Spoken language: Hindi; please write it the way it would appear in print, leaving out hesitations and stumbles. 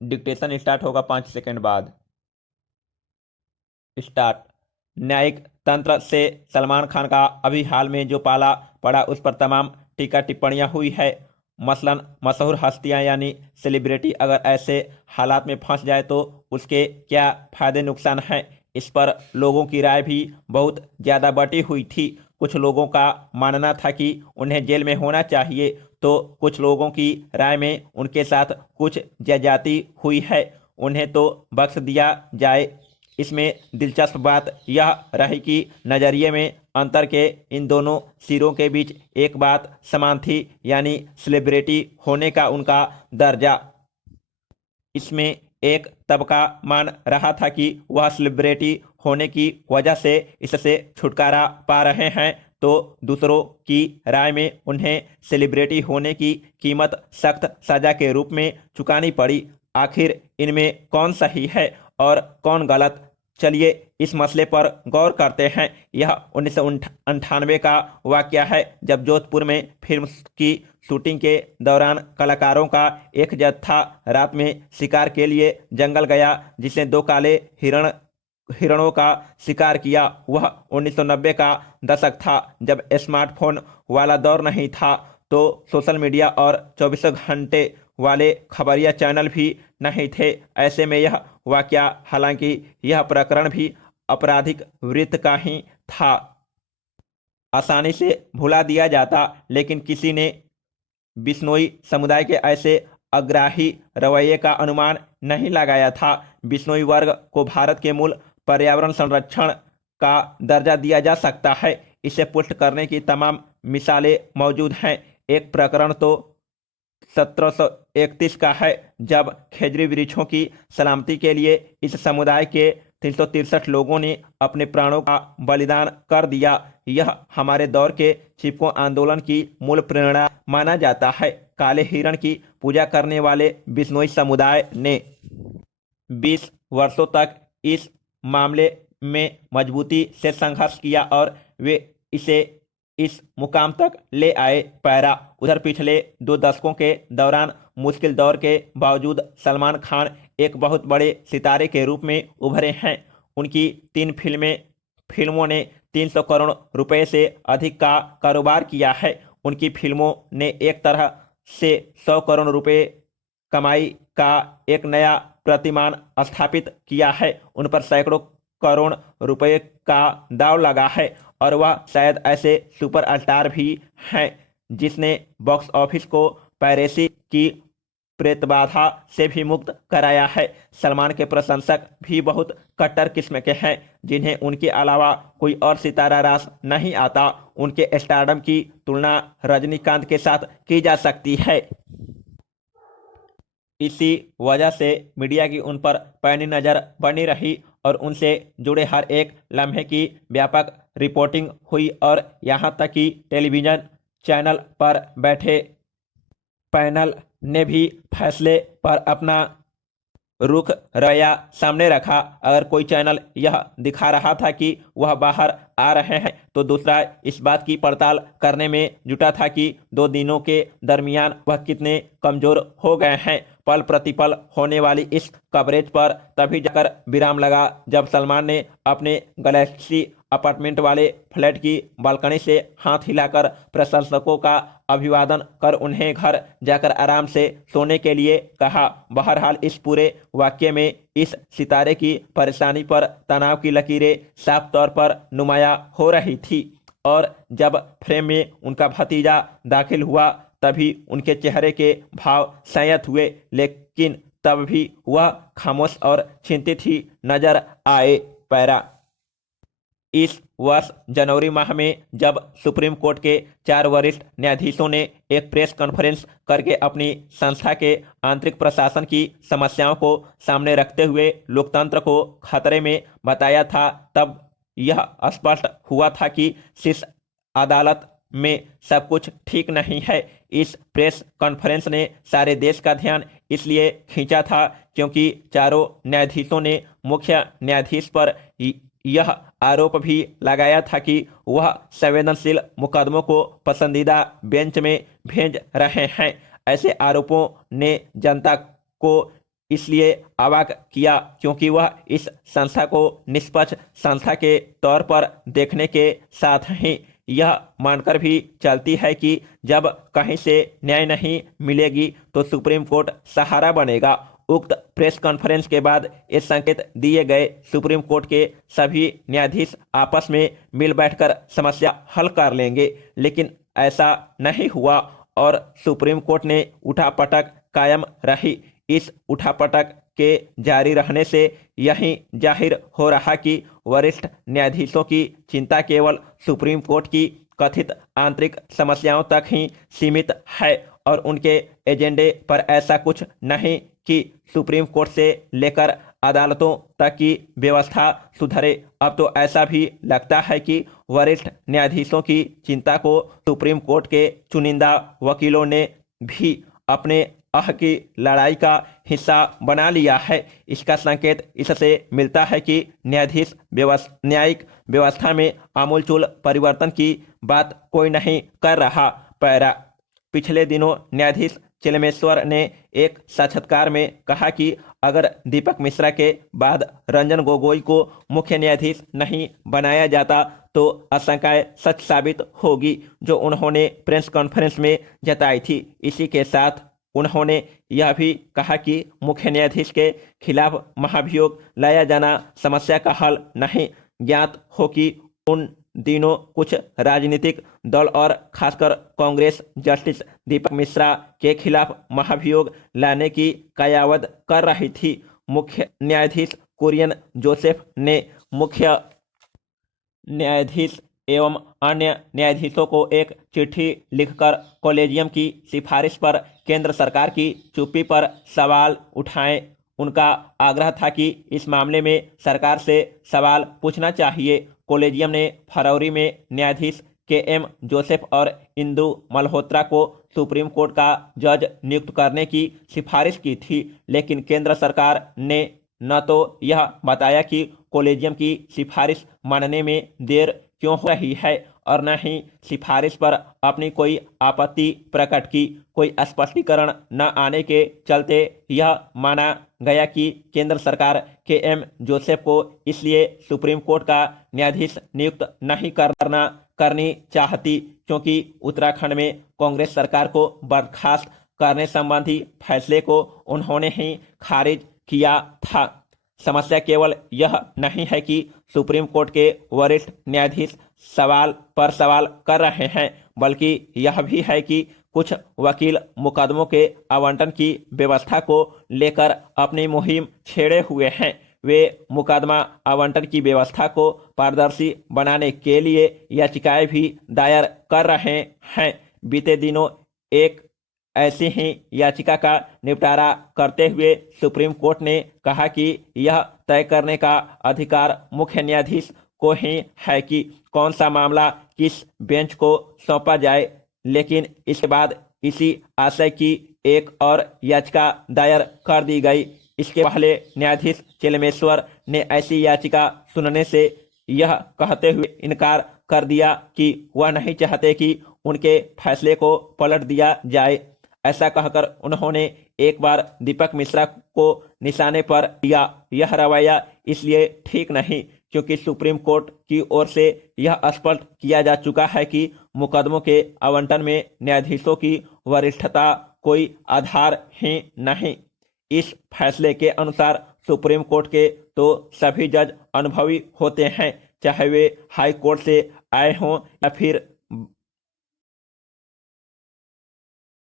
डिक्टेशन स्टार्ट होगा 5 सेकंड बाद। स्टार्ट। न्यायिक तंत्र से सलमान खान का अभी हाल में जो पाला पड़ा उस पर तमाम टीका टिप्पणियां हुई है। मसलन मशहूर हस्तियां यानी सेलिब्रिटी अगर ऐसे हालात में फंस जाए तो उसके क्या फायदे नुकसान हैं, इस पर लोगों की राय भी बहुत ज़्यादा बटी हुई थी। कुछ लोगों का मानना था कि उन्हें जेल में होना चाहिए, तो कुछ लोगों की राय में उनके साथ कुछ ज्यादती हुई है, उन्हें तो बख्श दिया जाए। इसमें दिलचस्प बात यह रही कि नज़रिए में अंतर के इन दोनों सिरों के बीच एक बात समान थी, यानी सेलिब्रिटी होने का उनका दर्जा। इसमें एक तबका मान रहा था कि वह सेलिब्रिटी होने की वजह से इससे छुटकारा पा रहे हैं, तो दूसरों की राय में उन्हें सेलिब्रिटी होने की कीमत सख्त सजा के रूप में चुकानी पड़ी। आखिर इनमें कौन सही है और कौन गलत, चलिए इस मसले पर गौर करते हैं। यह 1998 का वाकया है, जब जोधपुर में फिल्म की शूटिंग के दौरान कलाकारों का एक जत्था रात में शिकार के लिए जंगल गया, जिसने 2 काले हिरणों का शिकार किया। वह 1990 का दशक था, जब स्मार्टफोन वाला दौर नहीं था, तो सोशल मीडिया और 24 घंटे वाले खबरिया चैनल भी नहीं थे। ऐसे में यह वाकया, हालांकि यह प्रकरण भी आपराधिक वृत्त का ही था, आसानी से भुला दिया जाता, लेकिन किसी ने बिश्नोई समुदाय के ऐसे अग्राही रवैये का अनुमान नहीं लगाया था। बिश्नोई वर्ग को भारत के मूल पर्यावरण संरक्षण का दर्जा दिया जा सकता है। इसे पुष्ट करने की तमाम मिसालें मौजूद हैं। एक प्रकरण तो 1731 का है, जब खेजड़ी वृक्षों की सलामती के लिए इस समुदाय के 363 लोगों ने अपने प्राणों का बलिदान कर दिया। यह हमारे दौर के चिपको आंदोलन की मूल प्रेरणा माना जाता है। काले हिरण की पूजा करने वाले बिश्नोई समुदाय ने 20 वर्षों तक इस मामले में मजबूती से संघर्ष किया और वे इसे इस मुकाम तक ले आए। पैरा। उधर पिछले 2 दशकों के दौरान मुश्किल दौर के बावजूद सलमान खान एक बहुत बड़े सितारे के रूप में उभरे हैं। उनकी 3 फिल्मों ने 300 करोड़ रुपए से अधिक का कारोबार किया है। उनकी फिल्मों ने एक तरह से 100 करोड़ रुपए कमाई का एक नया प्रतिमान स्थापित किया है। उन पर सैकड़ों करोड़ रुपए का दाव लगा है, और वह शायद ऐसे सुपर स्टार भी हैं जिसने बॉक्स ऑफिस को पायरेसी की प्रेतबाधा से भी मुक्त कराया है। सलमान के प्रशंसक भी बहुत कट्टर किस्म के हैं, जिन्हें उनके अलावा कोई और सितारा रास नहीं आता। उनके स्टारडम की तुलना रजनीकांत के साथ की जा सकती है। इसी वजह से मीडिया की उन पर पैनी नज़र बनी रही और उनसे जुड़े हर एक लम्हे की व्यापक रिपोर्टिंग हुई, और यहाँ तक कि टेलीविज़न चैनल पर बैठे पैनल ने भी फैसले पर अपना रुख रवैया सामने रखा। अगर कोई चैनल यह दिखा रहा था कि वह बाहर आ रहे हैं, तो दूसरा इस बात की पड़ताल करने में जुटा था कि 2 दिनों के दरमियान वह कितने कमजोर हो गए हैं। पल प्रतिपल होने वाली इस कवरेज पर तभी जाकर विराम लगा, जब सलमान ने अपने गैलेक्सी अपार्टमेंट वाले फ्लैट की बालकनी से हाथ हिलाकर प्रशंसकों का अभिवादन कर उन्हें घर जाकर आराम से सोने के लिए कहा। बहरहाल इस पूरे वाक्य में इस सितारे की परेशानी पर तनाव की लकीरें साफ तौर पर नुमाया हो रही थी, और जब फ्रेम में उनका भतीजा दाखिल हुआ तभी उनके चेहरे के भाव संयत हुए, लेकिन तब भी वह खामोश और चिंतित ही नजर आए। पैरा। इस वर्ष जनवरी माह में जब सुप्रीम कोर्ट के 4 वरिष्ठ न्यायाधीशों ने एक प्रेस कॉन्फ्रेंस करके अपनी संस्था के आंतरिक प्रशासन की समस्याओं को सामने रखते हुए लोकतंत्र को खतरे में बताया था, तब यह स्पष्ट हुआ था कि शीर्ष अदालत में सब कुछ ठीक नहीं है। इस प्रेस कॉन्फ्रेंस ने सारे देश का ध्यान इसलिए खींचा था क्योंकि चारों न्यायाधीशों ने मुख्य न्यायाधीश पर यह आरोप भी लगाया था कि वह संवेदनशील मुकदमों को पसंदीदा बेंच में भेज रहे हैं। ऐसे आरोपों ने जनता को इसलिए अवाक किया क्योंकि वह इस संस्था को निष्पक्ष संस्था के तौर पर देखने के साथ ही यह मानकर भी चलती है कि जब कहीं से न्याय नहीं मिलेगी तो सुप्रीम कोर्ट सहारा बनेगा। उक्त प्रेस कॉन्फ्रेंस के बाद ये संकेत दिए गए सुप्रीम कोर्ट के सभी न्यायाधीश आपस में मिल बैठकर समस्या हल कर लेंगे, लेकिन ऐसा नहीं हुआ और सुप्रीम कोर्ट ने उठापटक कायम रही। इस उठापटक के जारी रहने से यही जाहिर हो रहा कि वरिष्ठ न्यायाधीशों की चिंता केवल सुप्रीम कोर्ट की कथित आंतरिक समस्याओं तक ही सीमित है और उनके एजेंडे पर ऐसा कुछ नहीं कि सुप्रीम कोर्ट से लेकर अदालतों तक की व्यवस्था सुधरे। अब तो ऐसा भी लगता है कि वरिष्ठ न्यायाधीशों की चिंता को सुप्रीम कोर्ट के चुनिंदा वकीलों ने भी अपने की लड़ाई का हिस्सा बना लिया है। इसका संकेत इससे मिलता है कि न्यायिक व्यवस्था में आमूलचूल परिवर्तन की बात कोई नहीं कर रहा। पैरा पिछले दिनों न्यायाधीश चिलमेश्वर ने एक साक्षात्कार में कहा कि अगर दीपक मिश्रा के बाद रंजन गोगोई को मुख्य न्यायाधीश नहीं बनाया जाता तो आशंकाएं सच साबित होगी जो उन्होंने प्रेस कॉन्फ्रेंस में जताई थी। इसी के साथ उन्होंने यह भी कहा कि मुख्य न्यायाधीश के खिलाफ महाभियोग लाया जाना समस्या का हल नहीं। ज्ञात हो कि उन दिनों कुछ राजनीतिक दल और खासकर कांग्रेस जस्टिस दीपक मिश्रा के खिलाफ महाभियोग लाने की कयावत कर रही थी। मुख्य न्यायाधीश कुरियन जोसेफ ने मुख्य न्यायाधीश एवं अन्य न्यायाधीशों को एक चिट्ठी लिखकर कॉलेजियम की सिफारिश पर केंद्र सरकार की चुप्पी पर सवाल उठाए। उनका आग्रह था कि इस मामले में सरकार से सवाल पूछना चाहिए। कॉलेजियम ने फरवरी में न्यायाधीश के.एम. जोसेफ और इंदु मल्होत्रा को सुप्रीम कोर्ट का जज नियुक्त करने की सिफारिश की थी, लेकिन केंद्र सरकार ने न तो यह बताया कि कॉलेजियम की सिफारिश मानने में देर क्यों हो रही है और न ही सिफारिश पर अपनी कोई आपत्ति प्रकट की। कोई स्पष्टीकरण न आने के चलते यह माना गया कि केंद्र सरकार के.एम. जोसेफ को इसलिए सुप्रीम कोर्ट का न्यायाधीश नियुक्त नहीं करनी चाहती क्योंकि उत्तराखंड में कांग्रेस सरकार को बर्खास्त करने संबंधी फैसले को उन्होंने ही खारिज किया था। समस्या केवल यह नहीं है कि सुप्रीम कोर्ट के वरिष्ठ न्यायाधीश सवाल पर सवाल कर रहे हैं, बल्कि यह भी है कि कुछ वकील मुकदमों के आवंटन की व्यवस्था को लेकर अपनी मुहिम छेड़े हुए हैं। वे मुकदमा आवंटन की व्यवस्था को पारदर्शी बनाने के लिए याचिकाएं भी दायर कर रहे हैं। बीते दिनों एक ऐसी ही याचिका का निपटारा करते हुए सुप्रीम कोर्ट ने कहा कि यह तय करने का अधिकार मुख्य न्यायाधीश को ही है कि कौन सा मामला किस बेंच को सौंपा जाए, लेकिन इसके बाद इसी आशय की एक और याचिका दायर कर दी गई। इसके पहले न्यायाधीश चिलमेश्वर ने ऐसी याचिका सुनने से यह कहते हुए इनकार कर दिया कि वह नहीं चाहते कि उनके फैसले को पलट दिया जाए। ऐसा कहकर उन्होंने एक बार दीपक मिश्रा को निशाने पर दिया। यह रवैया इसलिए ठीक नहीं क्योंकि सुप्रीम कोर्ट की ओर से यह स्पष्ट किया जा चुका है कि मुकदमों के आवंटन में न्यायाधीशों की वरिष्ठता कोई आधार ही नहीं। इस फैसले के अनुसार सुप्रीम कोर्ट के तो सभी जज अनुभवी होते हैं, चाहे वे हाई कोर्ट से आए हों या फिर